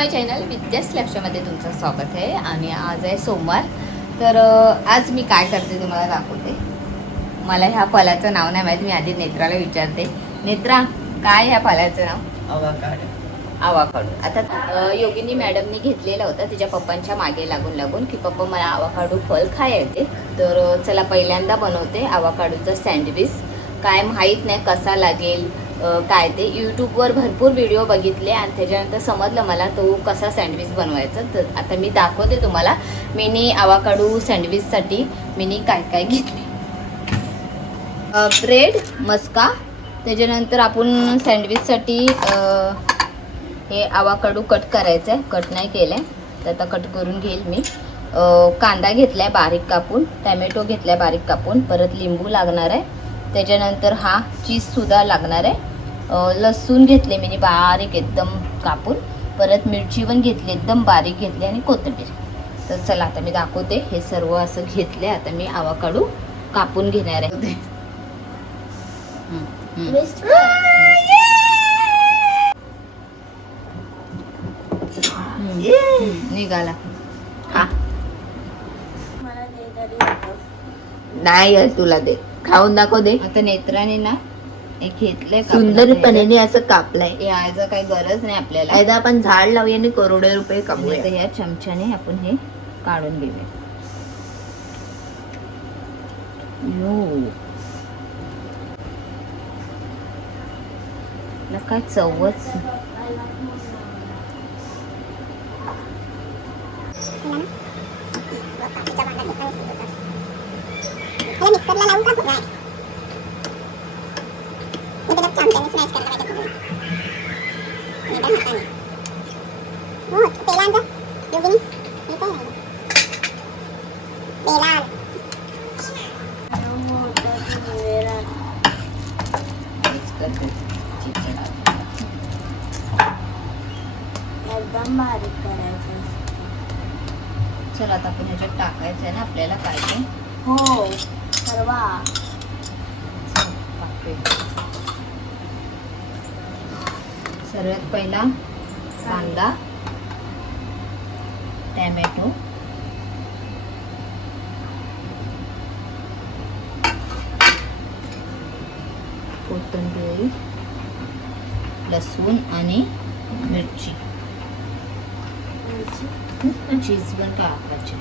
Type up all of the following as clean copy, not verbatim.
माय channel विद्यास लक्षामध्ये तुमचं स्वागत आहे. आणि आज आहे सोमवार. तर आज मी काय करते तुम्हाला दाखवते. मला ह्या फळाचं नाव नाही माहीत. मी आधी नेत्राला विचारते. नेत्रा, काय ह्या फळाचं नाव? आवाकाडू. आता योगिनी मॅडमनी घेतलेला होता तिच्या पप्पांच्या मागे लागून की पप्पा मला आवाकाडू फळ खायचे. तर चला पहिल्यांदा बनवते आवाकाडूचा सँडविच. काय माहीत नाही कसा लागेल काय ते. यूट्यूबवर भरपूर व्हिडिओ बघितले आणि त्याच्यानंतर समजलं मला तो कसा सँडविच बनवायचा. तर आता मी दाखवते तुम्हाला मिनी आवाकाडू सँडविचसाठी मिनी काय काय घेतले. ब्रेड, मस्का. त्याच्यानंतर आपण सँडविचसाठी हे आवाकाडू कट करायचं आहे. कट नाही केलं आहे तर आता कट करून घेईल मी. कांदा घेतला आहे बारीक कापून, टॅमॅटो घेतला आहे बारीक कापून, परत लिंबू लागणार आहे. त्याच्यानंतर हा चीजसुद्धा लागणार आहे. लसूण घेतले मी बारीक एकदम कापून, परत मिरची पण घेतली एकदम बारीक घेतली आणि कोथिंबीर. तर चला आता मी दाखवते. हे सर्व असं घेतले. आता मी आवाकाडू कापून घेणार आहे. निघाला नाही तुला दे, खाऊन दाखव दे. आता नेत्राने ना एक घेतलंय सुंदरपणे असं कापलंय. यायचं काही गरज नाही आपल्याला. एकदा आपण झाड लावूया आणि करोडो रुपये कमवूया. तर या चमच्याने आपण हे काढून घेऊया. काय चवच. एकदम बारीक करायचं. चला आता आपण ह्याच्यात टाकायचं आहे ना आपल्याला पाहिजे. हो सर्वा सर्वात पहिला कांदा, टॅमॅटो, कोथिंबीर, लसूण आणि मिरची. चीज पण कापायचे.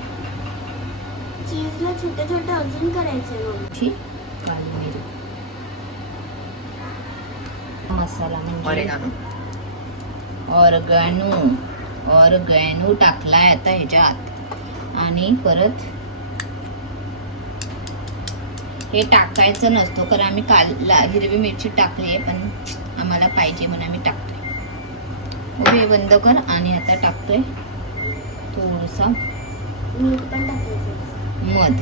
चीजला छोटे छोटे अजून करायचे. काली मिरी, मसाला म्हणजे ऑरगॅनो टाकलाय आता ह्याच्यात. आणि परत हे टाकायचं नसतो कारण आम्ही काल हिरवी मिरची टाकली आहे, पण आम्हाला पाहिजे म्हणून आम्ही टाकतोय. उभे बंद कर. आणि आता टाकतोय थोडंसा मीठ पण टाकायचं. मध.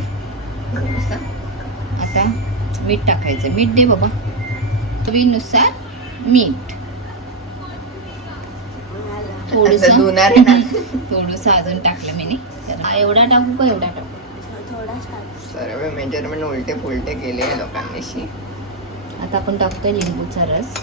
आता मीठ टाकायचं. मीठ दे बाबा, चवीनुसार मीठ. थोडंसं अजून टाकलं मी. एवढा टाकू का एवढा टाकू? सर्व मेजरमेंट उलटे पुलटे केले लोकांनी. आता आपण टाकतोय लिंबूचा रस.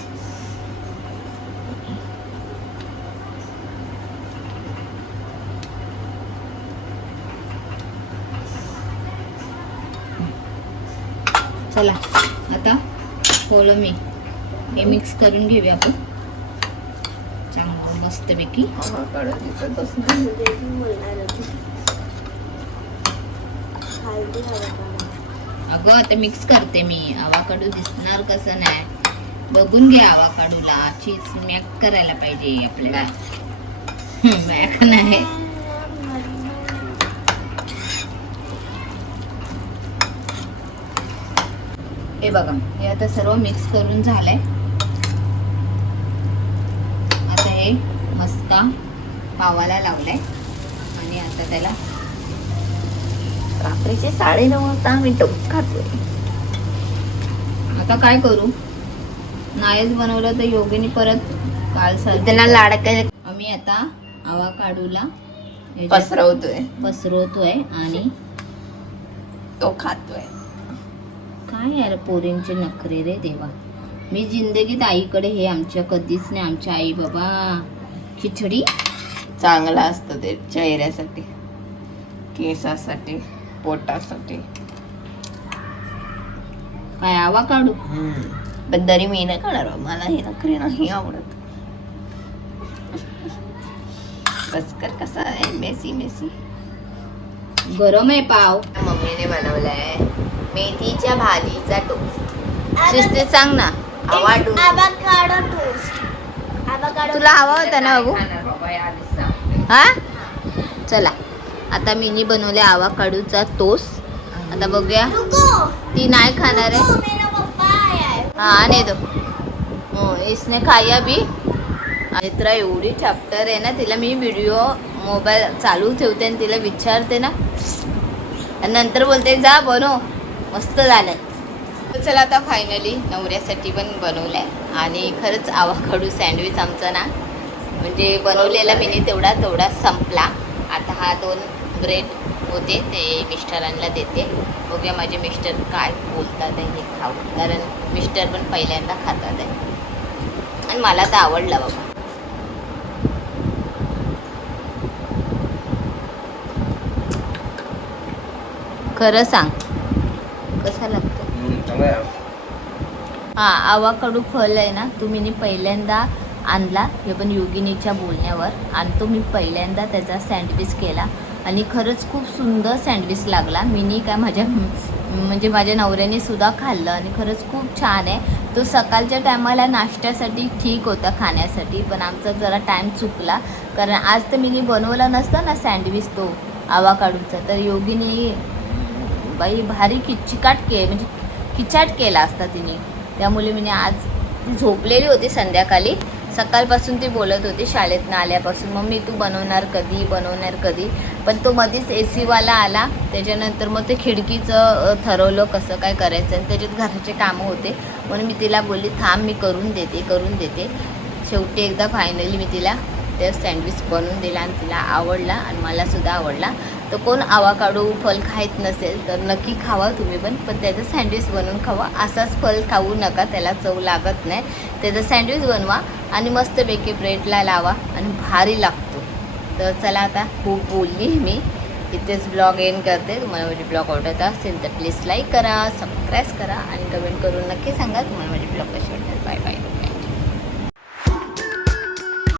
चला आता थोडं मी हे मिक्स करून घेऊया आपण चांगलं मस्तपैकी. अगं आता मिक्स करते मी. आवाकाडू दिसणार कसं नाही बघून घे. आवाकाडूला चीज मॅक करायला पाहिजे आपल्याला. मॅक नाही. हे बघा हे आता सर्व मिक्स करून झालंय. आता हे मस्का पावाला लावलाय आणि आता त्याला रात्रीचे 9:30 वाजता आम्ही टोस्ट खातोय. आता काय करू, नाहीच बनवलं तर योगिनी परत काल त्यांना लाडकाय. आम्ही आता आवाकाडूला पसरवतोय आणि तो खातोय. काय यार पोरींचे नखरे रे देवा. मी जिंदगीत आईकडे हे आमच्या कधीच नाही. आमच्या आई बाबा खिचडी चांगलं असतं ते चेहऱ्यासाठी, केसासाठी, पोटासाठी. काय आवा काढू? पण तरी मी नाही खाणार बाबा. मला हे नखरे नाही आवडत. बसकर कसा आहे, मेसी मेसी. गरम आहे पाव. मम्मीने बनवलाय मेथीच्या भाजीचा टोस्ट. शिस्तीत सांग ना. आवाडू. तुला हवा होता ना बाबू? हा चला आता मीनी बनवले आवाकाडूचा टोस्ट. आता बघूया ती नाही खाणार आहे. हाँ नहीं दो इसने खाया भी. नेत्रा एवढी चॅप्टर आहे ना, तिला मी व्हिडिओ मोबाईल चालू ठेवते आणि तिला विचारते ना, आणि नंतर बोलते जा बनव, मस्त झालंय. तर चला आता फायनली नवऱ्यासाठी पण बनवलंय. आणि खरंच आवाकाडू सँडविच आमचा ना, म्हणजे बनवलेला मीनी तेवढा संपला. आता हा 2 ब्रेड होते ते मिस्टरांना देते. बघूया माझे मिस्टर काय बोलतात आहे हे खाऊन, कारण मिस्टर पण पहिल्यांदा खातात आहे आणि मला तर आवडला बाबा. खरं सांग कसा लागतो? हा आवाकाडू फळ आहे ना, तुम्ही नी पहिल्यांदा आणला, हे पण योगिनीच्या बोलण्यावर, आणि तो मी पहिल्यांदा त्याचा सँडविच केला आणि खरंच खूप सुंदर सँडविच लागला. मीनी काय माझ्या नवऱ्याने सुद्धा खाल्लं आणि खरंच खूप छान आहे. तो सकाळच्या टायमाला नाश्त्यासाठी ठीक होता खाण्यासाठी, पण आमचा जरा टाईम चुकला, कारण आज तर मीनी बनवला नसता ना सँडविच तो आवाकाडूचा, तर योगिनी बाई भारी म्हणजे खिचाट केला असता तिने. त्यामुळे मी आज ती झोपलेली होती संध्याकाळी, सकाळपासून ती बोलत होती शाळेतनं आल्यापासून, मम्मी तू बनवणार कधी. पण तो मध्येच AC वाला आला, त्याच्यानंतर मग ते खिडकीचं ठरवलं कसं काय करायचं, आणि त्याच्यात घराचे कामं होते, म्हणून मी तिला बोलली थांब मी करून देते. शेवटी एकदा फायनली मी तिला ते सँडविच बनवून दिला आणि तिला आवडला आणि मलासुद्धा आवडला. तर कोण आवाकाडू फल खात नसेल तर नक्की खावा तुम्ही पण त्याचं सँडविच बनवून खावा. असाच फल खाऊ नका, त्याला चव लागत नाही. त्याचं सँडविच बनवा आणि मस्तपैकी ब्रेडला लावा आणि भारी लागतो. तर चला आता खूप बोलली मी, इथेच ब्लॉग एंड करते. तुम्हाला माझे ब्लॉग आवडत असेल तर प्लीज लाईक करा, सबस्क्राईब करा आणि कमेंट करून नक्की सांगा तुम्हाला माझे ब्लॉग कसे वाटतात. Bye bye.